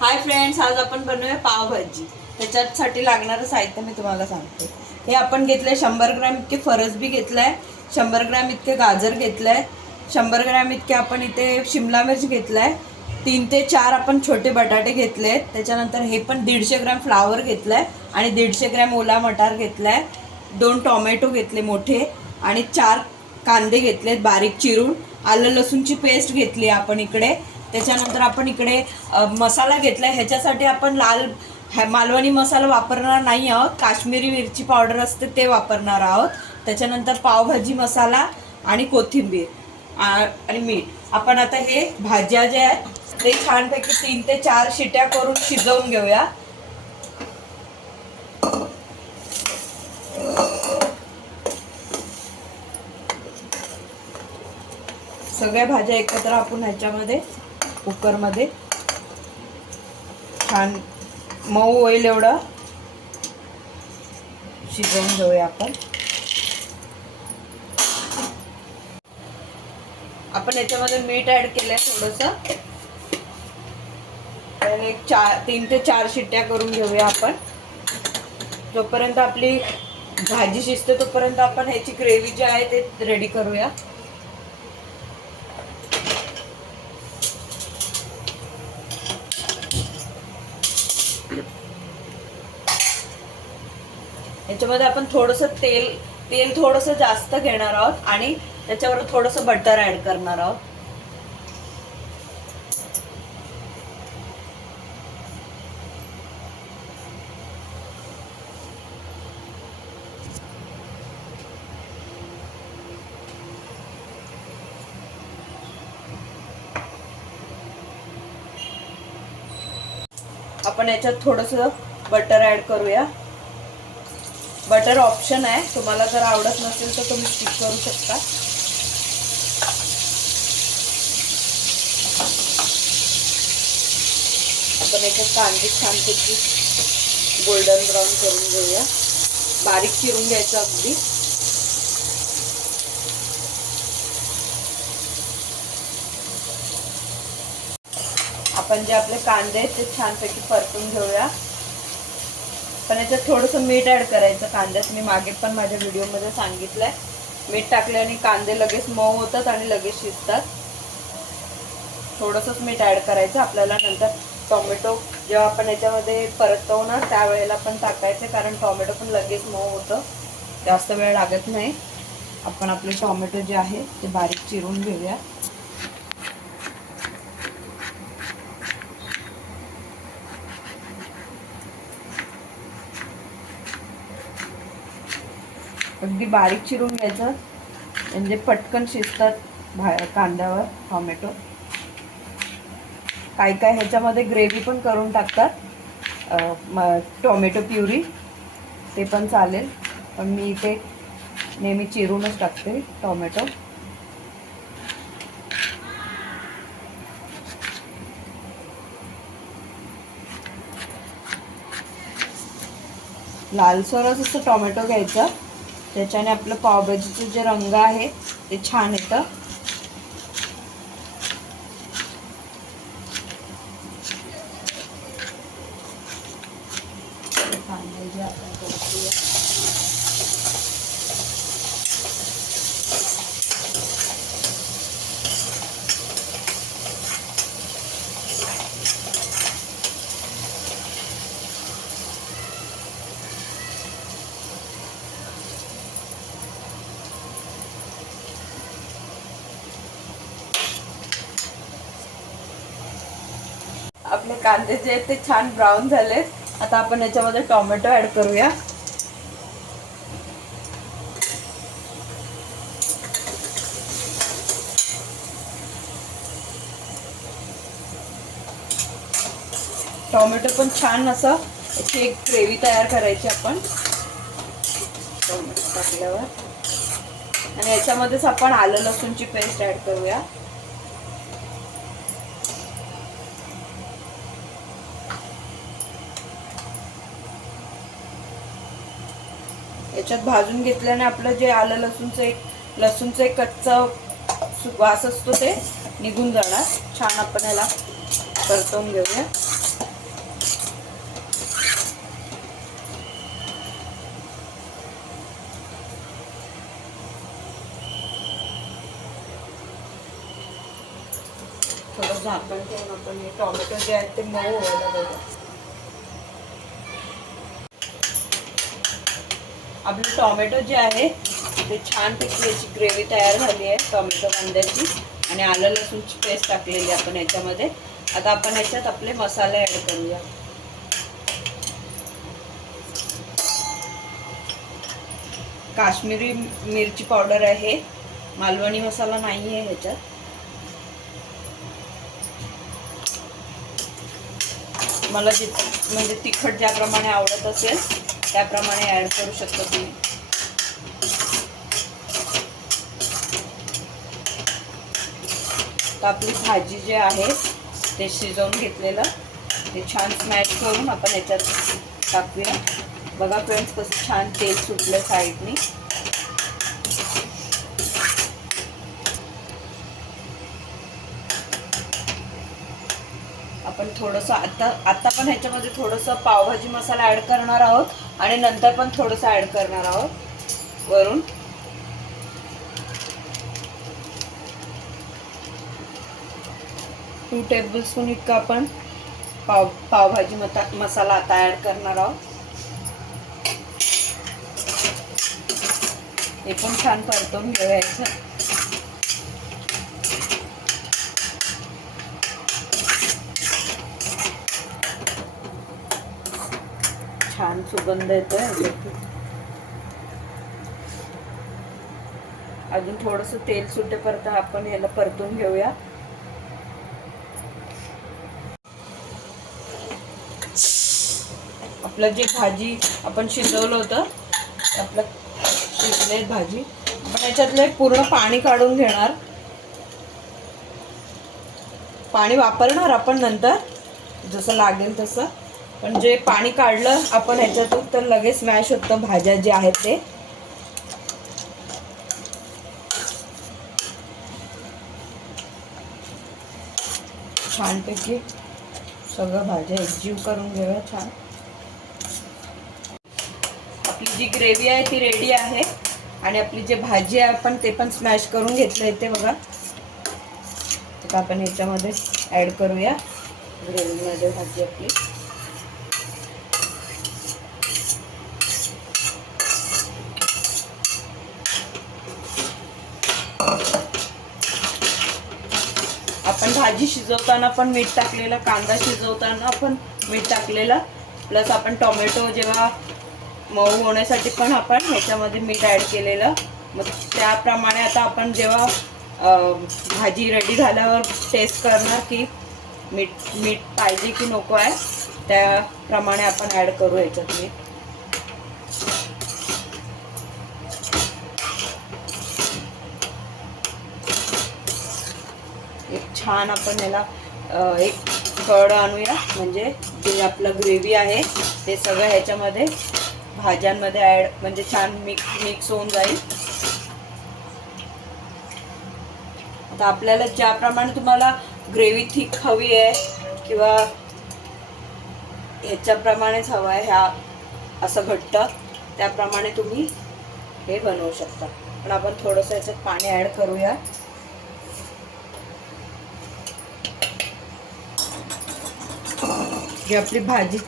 Hi friends, आज आपण बनवूया पावभाजी। त्याच्यासाठी लागणारं साहित्य मी तुम्हाला सांगते। हे आपण घेतले 100 ग्रॅम इतके फरसबी घेतलाय, 100 ग्रॅम इतके गाजर घेतलाय, 100 ग्रॅम इतके आपण इथे शिमला मिर्च घेतलाय, 3 ते 4 आपण छोटे बटाटे घेतलेत। त्याच्यानंतर हे पण 150 ग्रॅम फ्लावर घेतलाय आणि 150 ग्रॅम ओला मटार घेतलाय, 2 टोमॅटो घेतले मोठे आणि 4 कांदे घेतलेत बारीक चिरून, आलं लसूणची पेस्ट घेतली आपण इकडे। त्याच्यानंतर आपण इकडे मसाला घेतलाय। ह्याच्यासाठी आपण मालवणी मसाला वापरणार नाही आहोत, काश्मीरी मिरची पावडर असते ते वापरणार आहोत। त्याच्यानंतर पावभाजी मसाला आणि कोथिंबीर आणि मीठ। आपण आता हे भाज्या ज्या आहेत ते छानपैकी 3 ते 4 शिट्या करून शिजवून घेऊया। सगळ्या भाज्या एकत्र आपण ह्याच्यामध्ये कुकरमध्ये छान मऊ होईल एवढं शिजवून घेऊया आपण याच्यामध्ये मीठ ऍड केलंय थोडंसं। एक 3 ते 4 शिट्ट्या करून घेऊया आपण। जोपर्यंत आपली भाजी शिजते तोपर्यंत आपण ह्याची ग्रेव्ही जी आहे ते रेडी करूया। याच्यामध्ये आपण थोडंसं तेल थोडंसं जास्त घेणार आहोत आणि त्याच्यावर थोडंसं बटर ऍड करणार आहोत। आपण याच्यात थोडंसं बटर ऍड करूया। बटर ऑप्शन आहे, तुम्हाला जर आवडत नसेल तर तुम्ही स्किप करू शकता। आपण याच्यात कांदे छानपैकी गोल्डन ब्राऊन करून घेऊया, बारीक चिरून घ्यायचं अगदी। आपण जे आपले कांदे आहेत ते छानपैकी परतून घेऊया। पण याच्यात थोडंसं मीठ ऍड करायचं कांद्यात। मी मागे पण माझ्या व्हिडिओमध्ये सांगितलंय, मीठ टाकल्याने कांदे लगेच मऊ होतात आणि लगेच शिजतात। थोडंसंच मीठ ऍड करायचं आपल्याला। नंतर टोमॅटो जेव्हा आपण याच्यामध्ये परततो ना त्यावेळेला पण टाकायचं, कारण टोमॅटो पण लगेच मऊ होतं, जास्त वेळ लागत नाही। आपण आपले टोमॅटो जे आहे ते बारीक चिरून घेऊया। अगदी बारीक चिरून घ्यायचं म्हणजे पटकन शिजतात कांद्यावर टोमॅटो। काय काय ह्याच्यामध्ये ग्रेव्ही पण करून टाकतात, टोमॅटो प्युरी, ते पण चालेल, पण मी इथे नेहमी चिरूनच टाकते टोमॅटो। लालसरच असं टोमॅटो घ्यायचं, त्याच्याने आपलं पावभाजीचं जे रंग आहे ते छान येतं। आपले कांदे जे आहेत ते छान ब्राऊन झालेत। आता आपण याच्यामध्ये टोमॅटो ऍड करूया। टोमॅटो पण छान असं याची एक ग्रेव्ही तयार करायची आपण टोमॅटो टाकल्यावर। आणि याच्यामध्येच आपण आलं लसूणची पेस्ट ऍड करूया। याच्यात भाजून घेतल्याने आपलं जे आलं लसूणचं एक कच्चा वास असतो ते निघून जाणार। छान आपण याला परतवून घेऊया। झाकण ठेवून आपण हे टोमॅटो जे आहेत ते मऊ व्हायला बघू. आपले टोमॅटो जे आहे ते छानपैकी याची ग्रेव्ही तयार झाली आहे टोमॅटो कांद्याची, आणि आलं लसूणची पेस्ट टाकलेली आपण याच्यामध्ये. आता आपण याच्यात आपले मसाले ॲड करूया. काश्मीरी मिरची पावडर आहे, मालवणी मसाला नाही आहे ह्याच्यात. मला म्हणजे तिखट ज्याप्रमाणे आवडत असेल त्याप्रमाणे ॲड करू शकता तुम्ही. तर आपली भाजी जे आहे ते शिजवून घेतलेलं ते छान स्मॅश करून आपण याच्यात टाकूया. बघा फ्रेंड्स कसं छान तेल सुटलं साईडनी. आपण थोडंसं आता पण ह्याच्यामध्ये थोडंसं पावभाजी मसाला ॲड करणार आहोत आणि नंतर पण थोडंसं ॲड करणार आहोत वरून. टू टेबलस्पून इतका आपण पावभाजी मसाला आता ॲड करणार आहोत. हे पण छान परतून घेऊयाचं. छान सुगंध येतोय. अजून थोडंसं तेल सुटेपर्यंत आपण याला परतून घेऊया. आपलं जे भाजी आपण शिजवलं होतं आपलं शिजले भाजी, आपण याच्यातले पूर्ण पाणी काढून घेणार. पाणी वापरणार आपण नंतर जसं लागेल तसं, पण जे पाणी काढलं आपण ह्याच्यातून तर लगेच स्मॅश होतं भाज्या जे आहेत ते. छानपैकी सगळं भाज्या एकजीव करून घेऊया छान. आपली जी ग्रेव्ही आहे ती रेडी आहे आणि आपली जी भाजी आहे आपण ते पण स्मॅश करून घेतलं इथे बघा. आता आपण याच्यामध्ये ॲड करूया ग्रेव्हीमध्ये भाजी आपली. आपण भाजी शिजवताना पण मीठ टाकलेलं, कांदा शिजवताना पण मीठ टाकलेलं, प्लस आपण टोमॅटो जेव्हा मऊ होण्यासाठी पण आपण ह्याच्यामध्ये मीठ ॲड केलेलं. मग त्याप्रमाणे आता आपण जेव्हा भाजी रेडी झाल्यावर टेस्ट करणार की मीठ पाहिजे की नको आहे, त्याप्रमाणे आपण ॲड करू ह्याच्यात मीठ. एक छान आपण याला एक कड आणूया, म्हणजे जे आपलं ग्रेव्ही आहे ते सगळं ह्याच्यामध्ये भाज्यांमध्ये ॲड म्हणजे छान मिक्स होऊन जाईल. आता आपल्याला ज्याप्रमाणे तुम्हाला ग्रेव्ही थिक हवी आहे किंवा ह्याच्याप्रमाणेच हवं आहे, ह्या असं घट्ट, त्याप्रमाणे तुम्ही हे बनवू शकता. पण आपण थोडंसं याच्यात पाणी ॲड करूया. जी आपली भाजी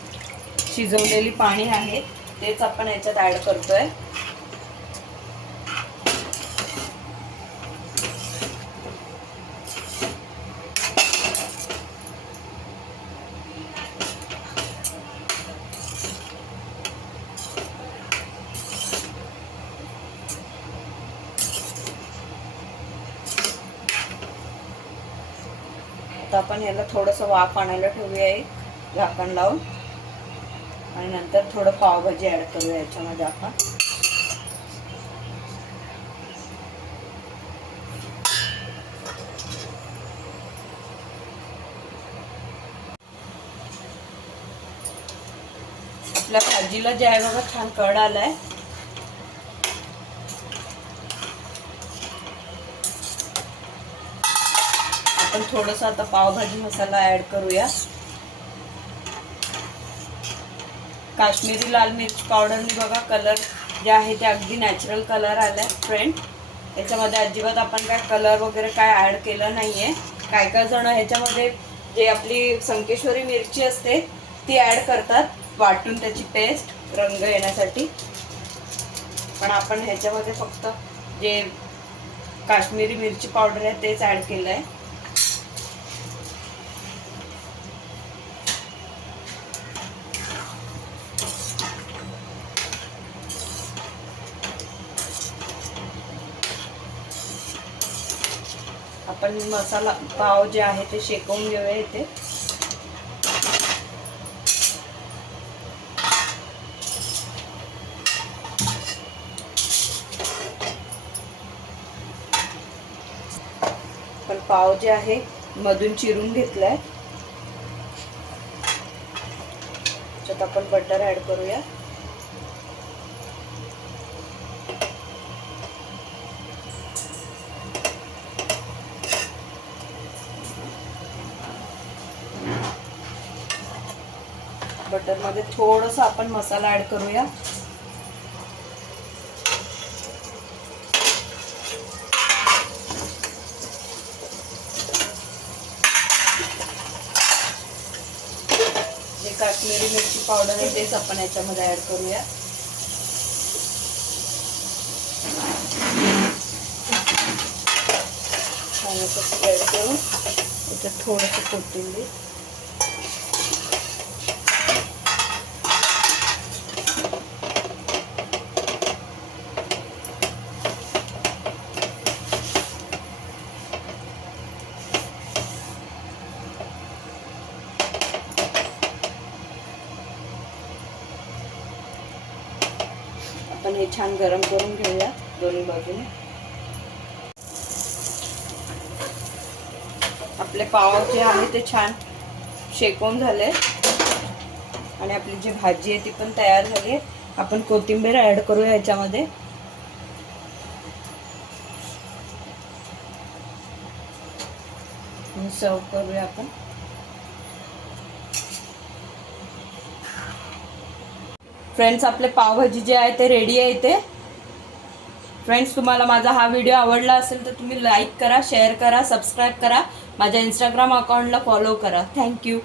शिजवलेली पाणी आहे तेच आपण याच्यात ॲड करतोय. आता आपण याला थोडंसं वाफ आणायला ठेवूया एक झाकण लावून, आणि नंतर थोडं पावभाजी ॲड करूया याच्यामध्ये आपण. आपल्या भाजीला जे आहे बघा छान कड आलाय. आपण थोडंसं आता पावभाजी मसाला ॲड करूया. काश्मीरी लाल मिर्च पावडरनी बघा कलर जे आहे ते अगदी नॅचरल कलर आलाय फ्रेंड. याच्यामध्ये अजिबात आपण काय कलर वगैरे काय ॲड केलं नाही आहे. काय काय जण ह्याच्यामध्ये जे आपली संकेश्वरी मिरची असते ती ॲड करतात, वाटून त्याची पेस्ट रंग येण्यासाठी. पण आपण ह्याच्यामध्ये फक्त जे काश्मीरी मिरची पावडर आहे तेच ॲड केलं आहे. आपण मसाला पाव जे आहे ते शेकवून घेऊया इथे. पण पाव जे आहे मधून चिरून घेतलाय. त्याच्यात आपण बटर ऍड करूया. बटर मध्ये थोडस आपण मसाला ऍड करूया. जे काश्मीरी मिरची पावडर आहे तेच आपण याच्यामध्ये ऍड करूया. ऍड करून याच्यात थोडंसं कोथिंबीर, आपण हे छान गरम करून घेऊया दोन्ही बाजूने. आपले पाव जे आहे ते छान शेकून झाले आणि आपली जी भाजी आहे ती पण तयार झाली. आपण कोथिंबीर ऍड करूया याच्यामध्ये. सर्व करूया आपण. फ्रेंड्स, आपले पावभाजी जे आहे ते रेडी आहे इथे. फ्रेंड्स, तुम्हाला माझा हा व्हिडिओ आवडला असेल तर तुम्ही लाईक करा, शेअर करा, सबस्क्राईब करा, माझ्या इंस्टाग्राम अकाउंटला फॉलो करा. थँक्यू.